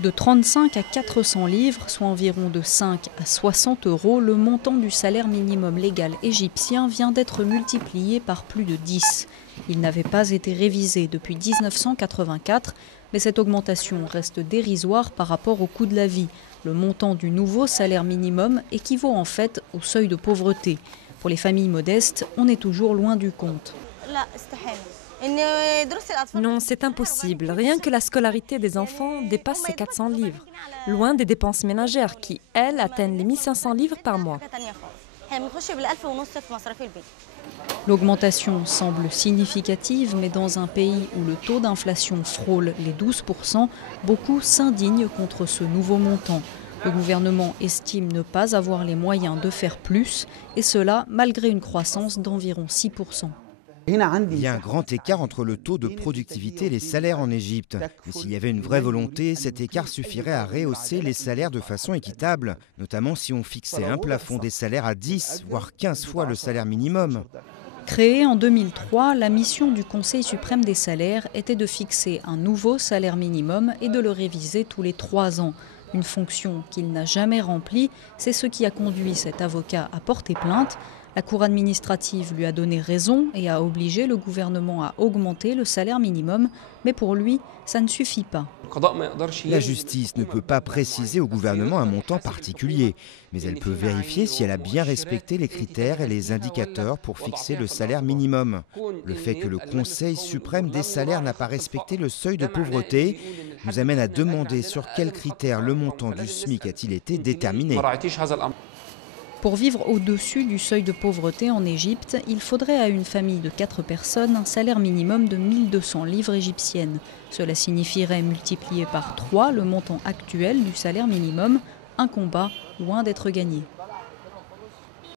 De 35 à 400 livres, soit environ de 5 à 60 euros, le montant du salaire minimum légal égyptien vient d'être multiplié par plus de 10. Il n'avait pas été révisé depuis 1984, mais cette augmentation reste dérisoire par rapport au coût de la vie. Le montant du nouveau salaire minimum équivaut en fait au seuil de pauvreté. Pour les familles modestes, on est toujours loin du compte. Non, c'est impossible. Rien que la scolarité des enfants dépasse ces 400 livres. Loin des dépenses ménagères qui, elles, atteignent les 1500 livres par mois. L'augmentation semble significative, mais dans un pays où le taux d'inflation frôle les 12%, beaucoup s'indignent contre ce nouveau montant. Le gouvernement estime ne pas avoir les moyens de faire plus, et cela malgré une croissance d'environ 6%. Il y a un grand écart entre le taux de productivité et les salaires en Égypte. Mais s'il y avait une vraie volonté, cet écart suffirait à rehausser les salaires de façon équitable, notamment si on fixait un plafond des salaires à 10, voire 15 fois le salaire minimum. Créée en 2003, la mission du Conseil suprême des salaires était de fixer un nouveau salaire minimum et de le réviser tous les 3 ans. Une fonction qu'il n'a jamais remplie, c'est ce qui a conduit cet avocat à porter plainte. La Cour administrative lui a donné raison et a obligé le gouvernement à augmenter le salaire minimum, mais pour lui, ça ne suffit pas. La justice ne peut pas préciser au gouvernement un montant particulier, mais elle peut vérifier si elle a bien respecté les critères et les indicateurs pour fixer le salaire minimum. Le fait que le Conseil suprême des salaires n'a pas respecté le seuil de pauvreté nous amène à demander sur quels critères le montant du SMIC a-t-il été déterminé. Pour vivre au-dessus du seuil de pauvreté en Égypte, il faudrait à une famille de 4 personnes un salaire minimum de 1200 livres égyptiennes. Cela signifierait multiplier par 3 le montant actuel du salaire minimum, un combat loin d'être gagné.